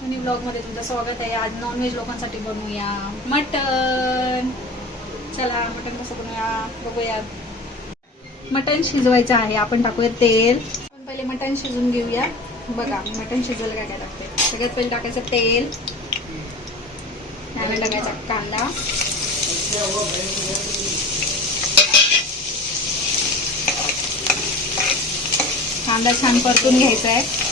Ashwini blog मध्ये तुमचं स्वागत आहे। आज नॉनव्हेज लोकांसाठी बनवूया मटन। चला मटन कसं बनवूया बघूया। मटन शिजवायचं आहे, आपण टाकूया तेल। आपण पहिले मटन शिजवून घेऊया। बघा मटन शिजवायला काय काय लागते। सगळ्यात पहिले टाकायचं तेल, त्यानंतर टाकायचा कांदा, कांदा छान परतून घ्यायचा आहे।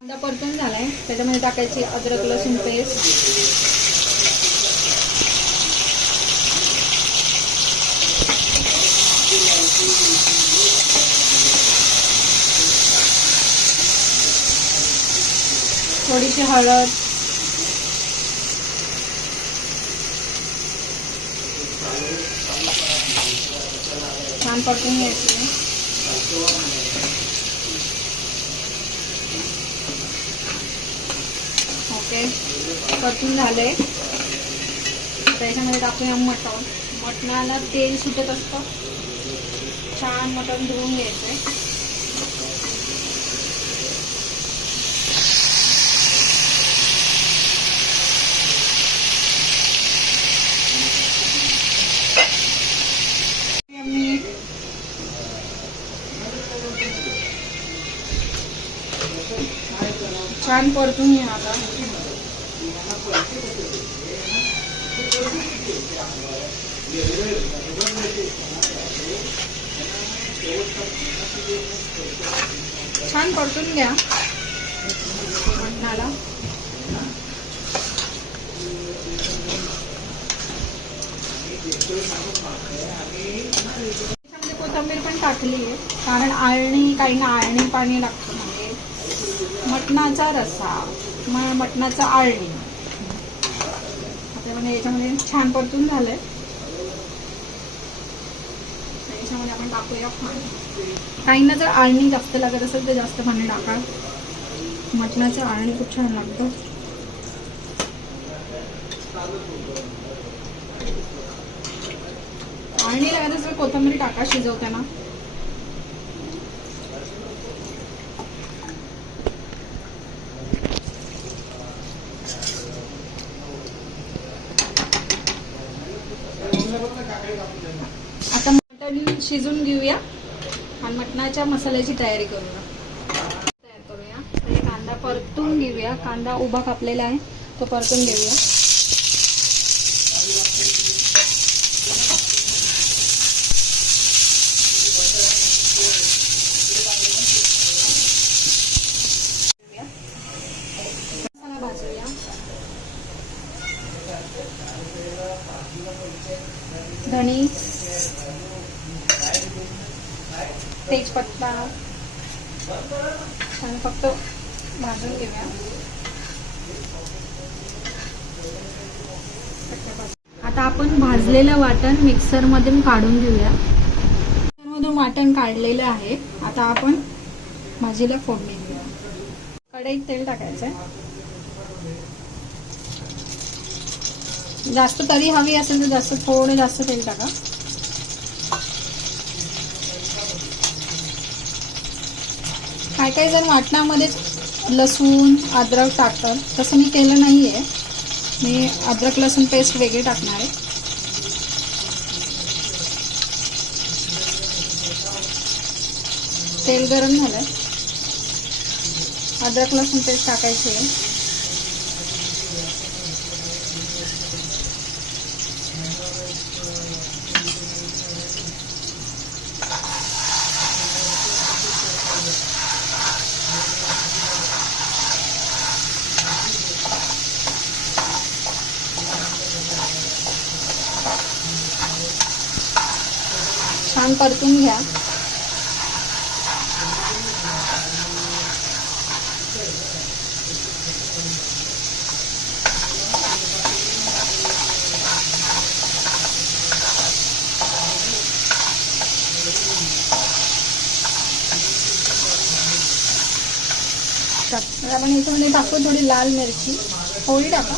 कांदा परतून झालाय, त्याच्यामध्ये टाकायची अद्रक लसूण पेस्ट, थोडीशी हळद, छान परतून घ्यायची। ओके, परतून झाले। त्याच्यामध्ये टाकूया मटण। मटणाला तेल सुटत असतं, छान मटण धुवून घ्यायचंय। छान परतून घ्या आता। छान परतून घ्या मटणाला। त्याच्यामध्ये कोथिंबीर पण टाकली आहे, कारण आळणी काही ना आळणी पाणी लागतं, म्हणजे मटणाचा रस्सा, मटणाचा आळणी। आता याच्यामध्ये छान परतून झालंय, याच्यामध्ये आपण टाकूया पाणी। काहींना जर आळणी जास्त लागत असेल तर जास्त पाणी टाका, मटणाचं आळणी खूप छान लागतं। आळणी लागत असेल कोथिंबीर टाका शिजवताना। आता मटण शिजून घेऊया आणि मटणाच्या मसाल्याची तयारी करूया। कांदा परतून घेऊया। कांदा उभा कापलेला आहे, तो परतून घेऊया। मसाला भाजूया। धणी, तेजपत्ता छान फक्त भाजून घेऊया। आता आपण भाजलेलं वाटण मिक्सर मधून काढून घेऊया। मधून वाटण काढलेलं आहे। आता आपण भाजीला फोडणी देऊया। कढईत तेल टाकायचंय। जास्त तरी हवी असेल तर जास्त थोडं जास्त तेल टाका। काय काय जण वाटणामध्ये लसूण अद्रक टाकतात, तसं मी केलं नाहीये। मी अद्रक लसूण पेस्ट वेगळी टाकणार आहे। तेल गरम झालंय, अद्रक लसूण पेस्ट टाकायची आहे। छान परतून घ्या। तर आपण याच्यामध्ये टाकू थोडी लाल मिरची, थोडी टाका,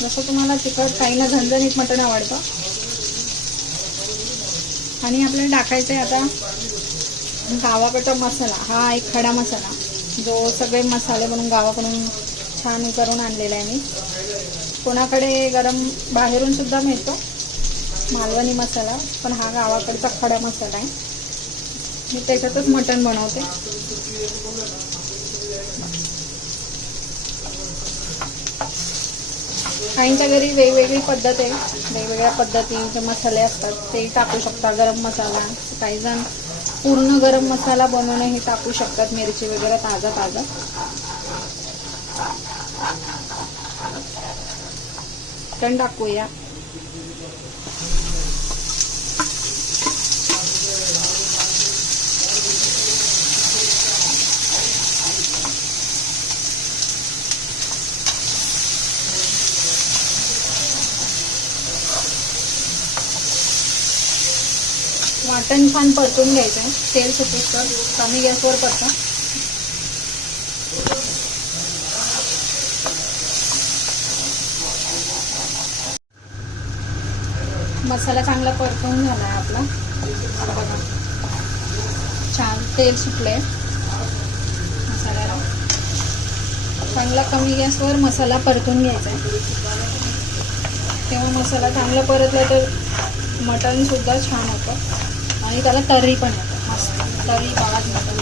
जसं तुम्हाला तिखट, काहींना झणझणीत मटण आवडतं. आणि आपल्याला टाकायचं आहे आता गावाकडचा मसाला. हा एक खडा मसाला जो सगळे मसाले बनवून गावाकडून छान करून आणलेला आहे मी. कोणाकडे गरम बाहेरून सुद्धा मिळतो मालवणी मसाला, पण हा गावाकडचा खडा मसाला आहे. मी त्याच्यातच मटण बनवते. काहींच्या घरी वेगवेगळी पद्धत आहे, वेगवेगळ्या पद्धतीचे मसाले असतात, ते टाकू शकता. गरम मसाला, काही जण पूर्ण गरम मसाला बनवून हे टाकू शकतात, मिरची वगैरे ताजा ताजा. मटण टाकूया. वाटण छान परतून घ्यायचं आहे, तेल सुटेल कमी गॅसवर परता. मसाला चांगला परतून झाला आहे आपला. बघा छान तेल सुटलंय मसाल्याला. चांगला कमी गॅसवर मसाला परतून घ्यायचा आहे. तेव्हा मसाला चांगला परतला तर मटण सुद्धा छान होतं आणि त्याला तर्री पण येतं, मस्त तर्री बाळात मटण.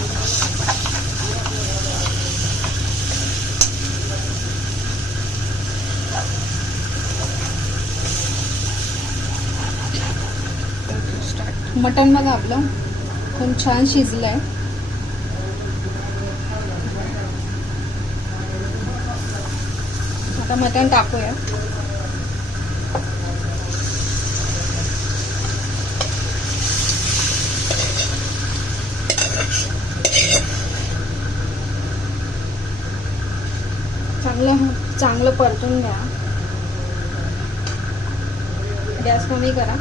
मटण बघा आपलं खूप छान शिजलंय. आता मटण टाकूया. चांगलं परतून घ्या. गॅस कमी करा.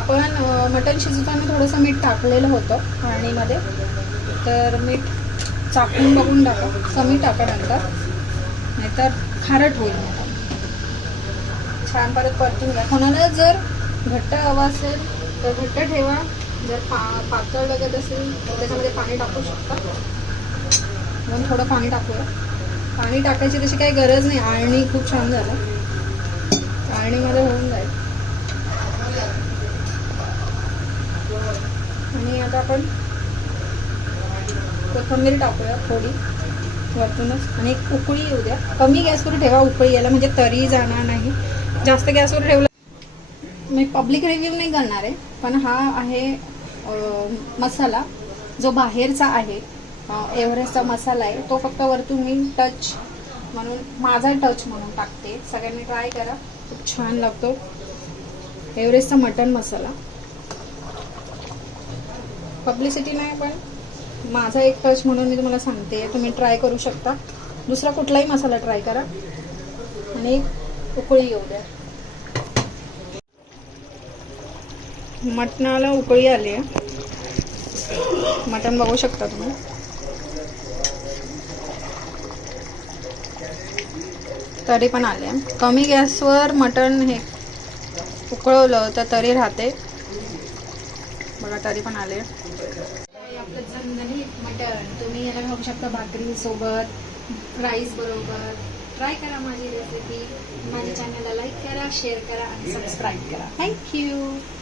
आपण मटण शिजवताना थोडंसं मीठ टाकलेलं होतं पाणीमध्ये, तर मीठ चाकून बघून टाका, कमी टाका नंतर, नाहीतर खारट होईल. छान परत परतून घ्या. कोणाला जर घट्ट हवा असेल तर घट्ट ठेवा, जर पातळ लागत असेल तर त्याच्यामध्ये पाणी टाकू शकता. म्हणून थोडं पाणी टाकूया. पाणी टाकायची तशी काही गरज नाही, आळणी खूप छान झालं, आळणीमध्ये होऊन जाईल. आणि आता आपण कोथिंबीर टाकूया थोडी वरतूनच, आणि एक उकळी येऊ द्या. कमी गॅसवर ठेवा उकळी यायला, म्हणजे तरी जाणार नाही. जास्त गॅसवर ठेवलं मी पब्लिक रिव्ह्यू नाही करणार आहे, पण हा आहे मसाला जो बाहेरचा आहे, एव्हरेस्टचा मसाला आहे. तो फक्त वरतून मी टच म्हणून, माझा टच म्हणून टाकते. सगळ्यांनी ट्राय करा, खूप छान लागतो एव्हरेस्टचा मटण मसाला. पब्लिसिटी नाही, पण माझा एक टच म्हणून मी तुम्हाला सांगते. तुम्ही ट्राय करू शकता, दुसरा कुठलाही मसाला ट्राय करा. आणि उकळी येऊ द्या. मटणाला उकळी आली आहे. मटण बघू शकता तुम्ही. तरी पण आले. कमी गॅसवर मटण हे उकळवलं तर तरी राहते. बघा तरी पण आले. आपलं झणझणीत मटण तुम्ही याला खाऊ शकता भाकरी सोबत, राईस बरोबर. ट्राय करा माझी रेसिपी. माझ्या चॅनलला लाईक करा, शेअर करा आणि सबस्क्राईब करा. थँक्यू.